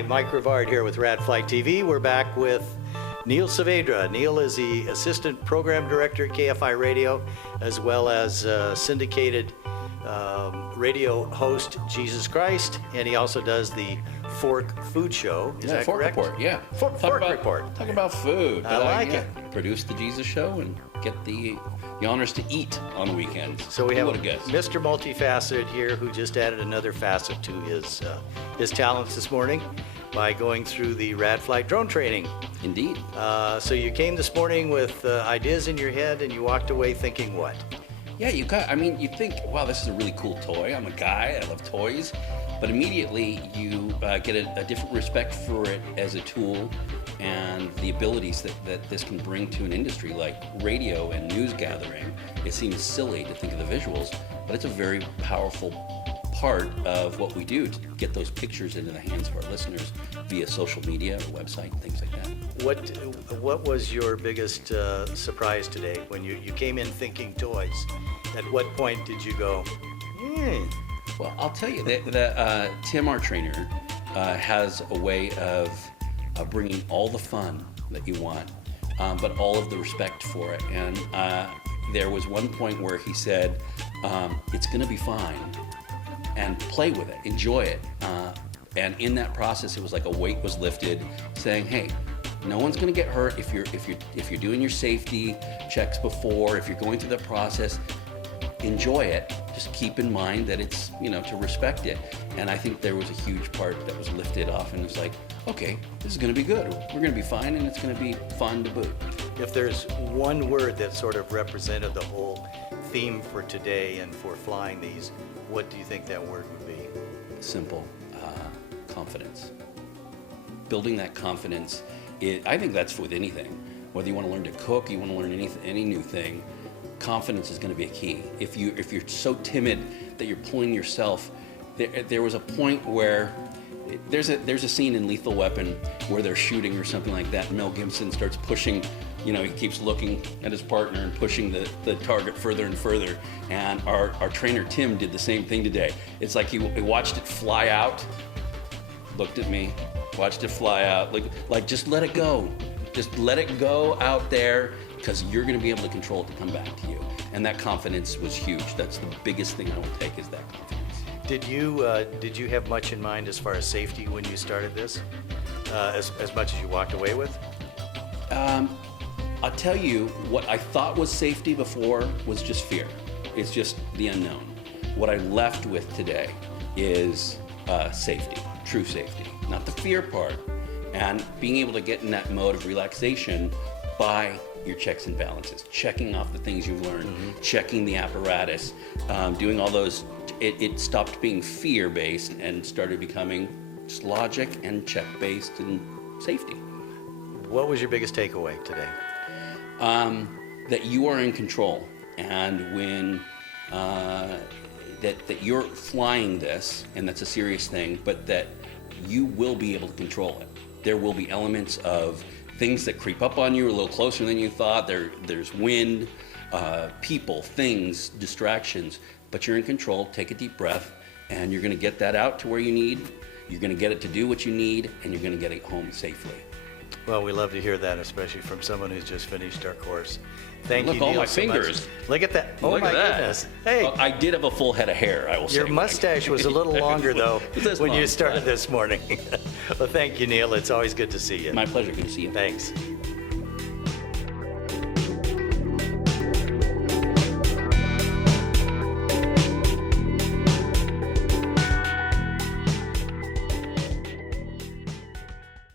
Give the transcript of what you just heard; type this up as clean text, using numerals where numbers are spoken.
Hi, Mike Rivard here with RadFlight TV. We're back with Neal Saavedra. Neal is the Assistant Program Director at KFI Radio, as well as syndicated radio host Jesus Christ, and he also does the Fork Food Show. Is that Fork correct? Report, yeah. Fork Report. Talk about food. I like it. Produce the Jesus Show and get the honors to eat on the weekends. So we have Who would've guessed? Mr. Multifaceted here who just added another facet to his talents this morning by going through the RadFlight drone training. Indeed. So you came this morning with ideas in your head and you walked away thinking what? Yeah, you think, wow, this is a really cool toy. I'm a guy, I love toys. But immediately you get a different respect for it as a tool and the abilities that this can bring to an industry like radio and news gathering. It seems silly to think of the visuals, but it's a very powerful part of what we do to get those pictures into the hands of our listeners via social media or website, things like that. What was your biggest surprise today when you came in thinking toys? At what point did you go, Well, I'll tell you that Tim, our trainer, has a way of bringing all the fun that you want, but all of the respect for it. And there was one point where he said, it's going to be fine, and play with it, enjoy it. And in that process, it was like a weight was lifted, saying, hey, no one's going to get hurt if you're doing your safety checks before, if you're going through the process. Enjoy it. Just keep in mind that it's, to respect it. And I think there was a huge part that was lifted off, and it's like, okay, this is going to be good. We're going to be fine, and it's going to be fun to boot. If there's one word that sort of represented the whole theme for today and for flying these, what do you think that word would be? Simple. Confidence. Building that confidence, I think that's with anything. Whether you want to learn to cook, you want to learn any new thing, confidence is going to be a key. If you're so timid that you're pulling yourself, there was a point where there's a scene in Lethal Weapon where they're shooting or something like that, and Mel Gibson starts pushing, he keeps looking at his partner and pushing the target further and further. And our trainer Tim did the same thing today. It's like he watched it fly out, looked at me, watched it fly out, like just let it go. Just let it go out there, because you're going to be able to control it to come back to you. And that confidence was huge. That's the biggest thing I will take, is that confidence. Did you have much in mind as far as safety when you started this, as much as you walked away with? I'll tell you, what I thought was safety before was just fear. It's just the unknown. What I left with today is safety, true safety, not the fear part, and being able to get in that mode of relaxation by your checks and balances, checking off the things you've learned, checking the apparatus, doing all those. It stopped being fear-based and started becoming just logic and check-based and safety. What was your biggest takeaway today? That you are in control, and when that you're flying this, and that's a serious thing, but that you will be able to control it. There will be elements of things that creep up on you a little closer than you thought. There's wind, people, things, distractions, but you're in control. Take a deep breath, and you're going to get that out to where you need. You're going to get it to do what you need, and you're going to get it home safely. Well, we love to hear that, especially from someone who's just finished our course. Thank you, Look, all Neal, my so fingers. much. Look at that. Oh, Look my at that. goodness. Hey. Well, I did have a full head of hair, I will say. Your mustache was a little longer, though, when you started Yeah. this morning. Well, thank you, Neal. It's always good to see you. My pleasure. Good to see you. Thanks.